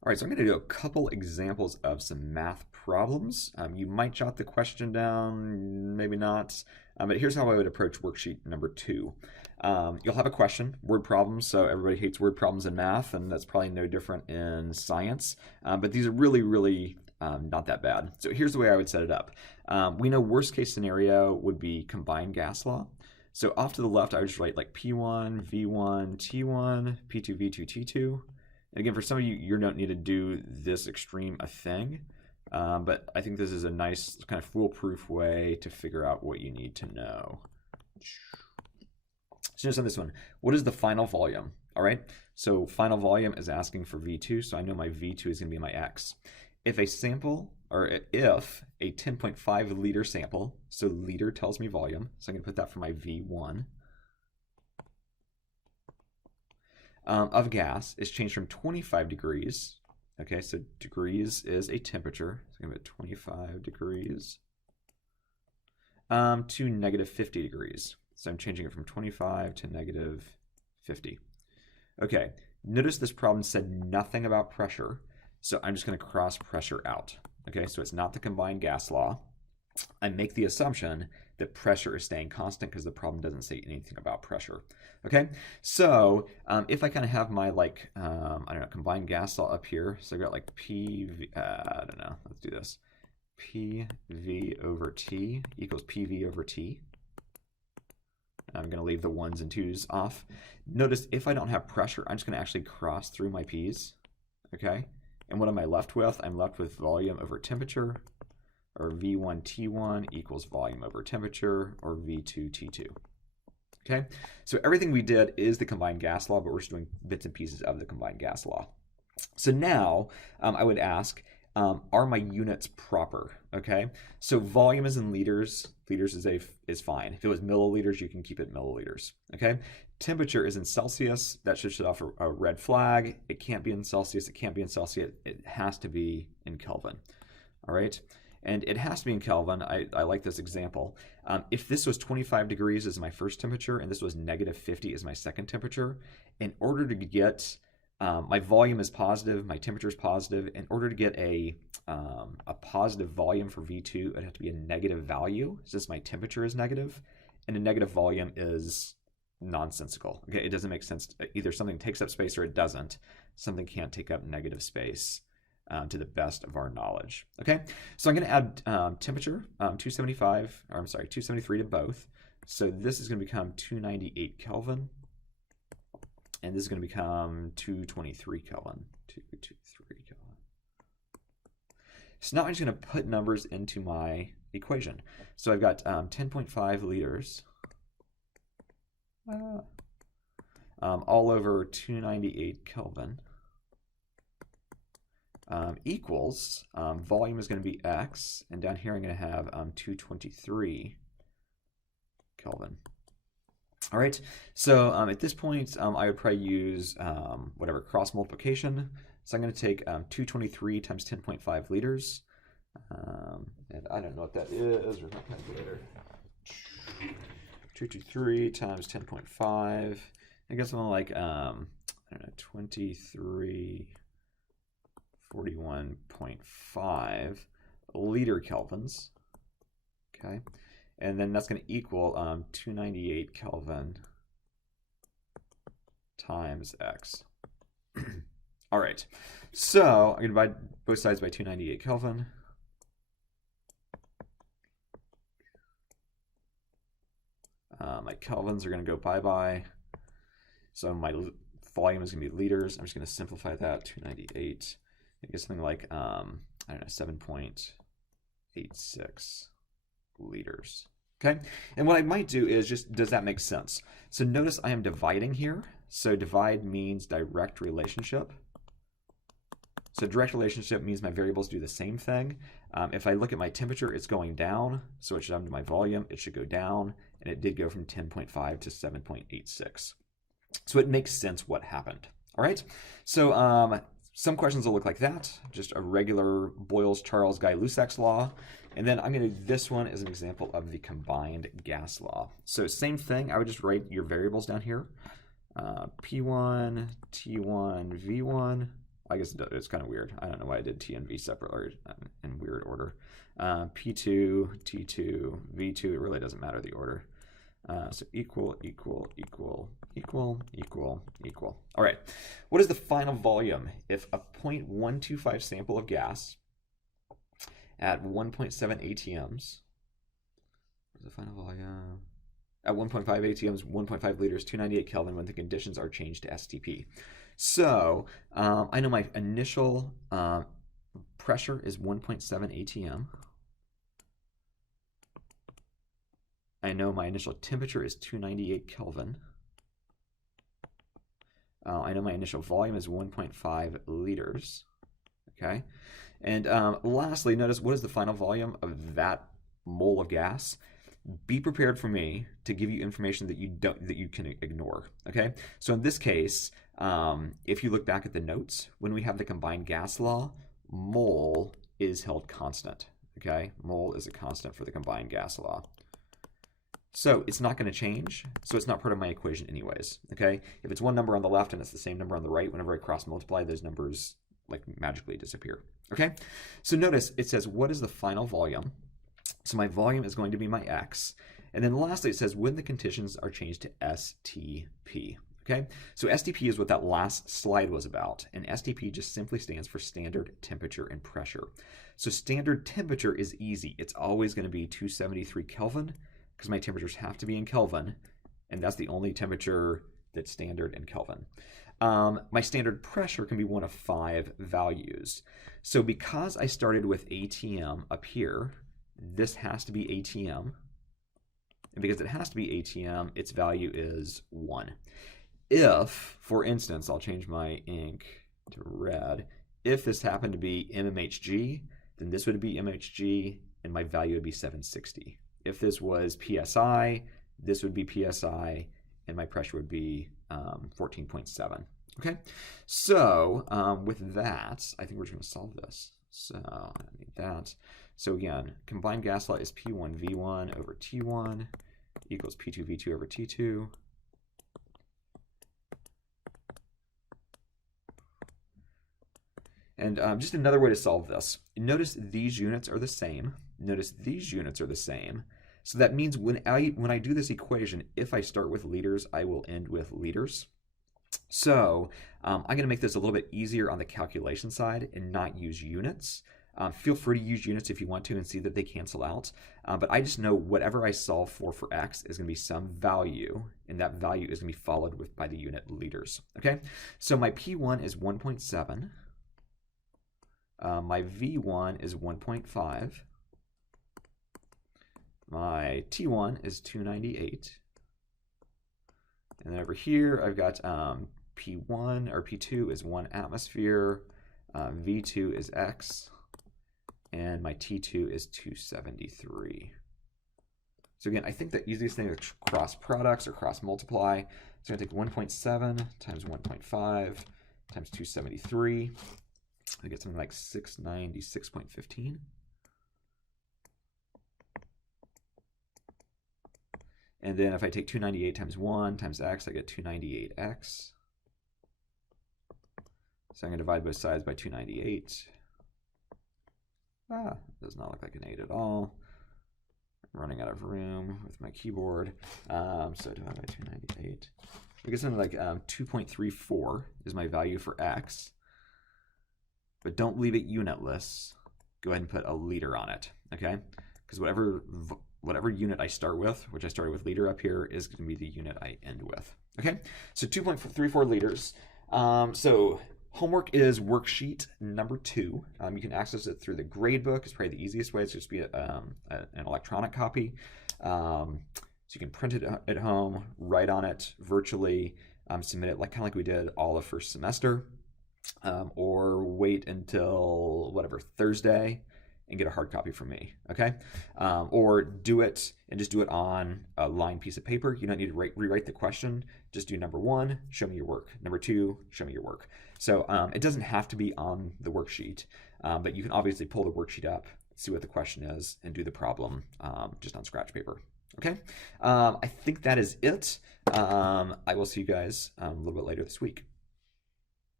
All right, so I'm going to do a couple examples of some math problems. You might jot the question down, maybe not, but here's how I would approach worksheet number 2. You'll have a question, word problems, so everybody hates word problems in math, and that's probably no different in science, but these are really not that bad. So here's the way I would set it up. We know worst case scenario would be combined gas law. So off to the left, I would just write like P1, V1, T1, P2, V2, T2. And again, for some of you, you don't need to do this extreme a thing, but I think this is a nice kind of foolproof way to figure out what you need to know. So just on this one, what is the final volume? All right, so final volume is asking for V2, so I know my V2 is going to be my X. If a sample, or if a 10.5 liter sample, so liter tells me volume, so I'm going to put that for my V1, of gas is changed from 25 degrees, okay, so degrees is a temperature, so I'm going to put 25 degrees, to negative 50 degrees. So I'm changing it from 25 to negative 50. Okay, notice this problem said nothing about pressure, so I'm just going to cross pressure out. Okay, so it's not the combined gas law. I make the assumption that pressure is staying constant because the problem doesn't say anything about pressure. Okay, so if I kind of have my I don't know, combined gas law up here, so I've got like PV, I don't know, let's do this. PV over T equals PV over T. I'm going to leave the 1s and 2s off. Notice if I don't have pressure, I'm just going to actually cross through my P's. Okay, and what am I left with? I'm left with volume over temperature, or V1 T1 equals volume over temperature, or V2 T2. Okay, so everything we did is the combined gas law, but we're just doing bits and pieces of the combined gas law. So now I would ask, are my units proper? Okay, so volume is in liters. Liters is fine. If it was milliliters, you can keep it milliliters. Okay, temperature is in Celsius. That should set off a red flag. It can't be in Celsius. It can't be in Celsius. It has to be in Kelvin. All right, and it has to be in Kelvin. I like this example. If this was 25 degrees as my first temperature and this was negative 50 as my second temperature, in order to get my volume is positive, my temperature is positive. In order to get a positive volume for V2, it'd have to be a negative value, since my temperature is negative, and a negative volume is nonsensical. Okay, it doesn't make sense. Either something takes up space or it doesn't. Something can't take up negative space to the best of our knowledge. Okay, so I'm going to add temperature, 273 to both. So this is going to become 298 Kelvin. And this is going to become 223 Kelvin. 223 Kelvin. So now I'm just going to put numbers into my equation. So I've got 10.5 liters all over 298 Kelvin equals, volume is going to be X, and down here I'm going to have 223 Kelvin. All right, so at this point, I would probably use whatever, cross multiplication. So I'm going to take 223 times 10.5 liters. And I don't know what that is. Where's my calculator? 223 times 10.5. I guess something like, I don't know, 2341.5 liter kelvins. Okay. And then that's going to equal 298 Kelvin times X. All right, so I'm going to divide both sides by 298 Kelvin. My kelvins are going to go bye-bye. So my volume is going to be liters. I'm just going to simplify that, 298. I guess something like, I don't know, 7.86 liters. Okay, and what I might do is just, does that make sense? So notice I am dividing here. So divide means direct relationship. So direct relationship means my variables do the same thing. If I look at my temperature, it's going down. So it should come to my volume. It should go down. And it did go from 10.5 to 7.86. So it makes sense what happened. All right, so some questions will look like that, just a regular Boyles-Charles-Guy-Lussac's law. And then I'm going to do this one as an example of the combined gas law. So same thing, I would just write your variables down here. P1, T1, V1, I guess it's kind of weird. I don't know why I did T and V separate or in weird order. P2, T2, V2, it really doesn't matter the order. So equal, equal, equal, equal, equal, equal. All right, what is the final volume if a 0.125 sample of gas at 1.7 ATMs, where's the final volume? At 1.5 ATMs, 1.5 liters, 298 Kelvin when the conditions are changed to STP. So I know my initial pressure is 1.7 ATM. I know my initial temperature is 298 Kelvin. I know my initial volume is 1.5 liters. Okay. And lastly, notice what is the final volume of that mole of gas? Be prepared for me to give you information that you can ignore. Okay. So in this case, if you look back at the notes, when we have the combined gas law, mole is held constant. Okay. Mole is a constant for the combined gas law. So it's not going to change, so it's not part of my equation anyways, okay? If it's one number on the left and it's the same number on the right, whenever I cross multiply, those numbers like magically disappear, okay? So notice it says, what is the final volume? So my volume is going to be my X. And then lastly, it says when the conditions are changed to STP, okay? So STP is what that last slide was about, and STP just simply stands for standard temperature and pressure. So standard temperature is easy. It's always going to be 273 Kelvin, because my temperatures have to be in Kelvin, and that's the only temperature that's standard in Kelvin. My standard pressure can be one of 5 values. So because I started with ATM up here, this has to be ATM. And because it has to be ATM, its value is 1. If, for instance, I'll change my ink to red, if this happened to be mmHg, then this would be mmHg, and my value would be 760. If this was PSI, this would be PSI, and my pressure would be 14.7. Okay, so with that, I think we're just going to solve this. So I need that. So again, combined gas law is P1V1 over T1 equals P2V2 over T2. And just another way to solve this. Notice these units are the same. Notice these units are the same. So that means when I do this equation, if I start with liters, I will end with liters. So I'm going to make this a little bit easier on the calculation side and not use units. Feel free to use units if you want to and see that they cancel out. But I just know whatever I solve for x is going to be some value, and that value is going to be followed by the unit liters. Okay, so my P1 is 1.7. My V1 is 1.5. My T1 is 298. And then over here, I've got P1 or P2 is 1 atmosphere. V2 is X. And my T2 is 273. So again, I think the easiest thing is cross products or cross multiply. So I'm going to take 1.7 times 1.5 times 273. I get something like 696.15. And then if I take 298 times 1 times x, I get 298x. So I'm going to divide both sides by 298. It does not look like an 8 at all. I'm running out of room with my keyboard. So divide by 298. I get something like 2.34 is my value for x. But don't leave it unitless. Go ahead and put a liter on it, okay? Because whatever unit I start with, which I started with liter up here, is going to be the unit I end with. Okay, so 2.34 liters. So homework is worksheet number 2. You can access it through the grade book. It's probably the easiest way. It's just be an electronic copy. So you can print it at home, write on it virtually, submit it kind of like we did all of first semester, or wait until whatever Thursday and get a hard copy from me, okay? Or do it and just do it on a lined piece of paper. You don't need to rewrite the question. Just do number 1, show me your work. Number 2, show me your work. So it doesn't have to be on the worksheet, but you can obviously pull the worksheet up, see what the question is, and do the problem just on scratch paper, okay? I think that is it. I will see you guys a little bit later this week.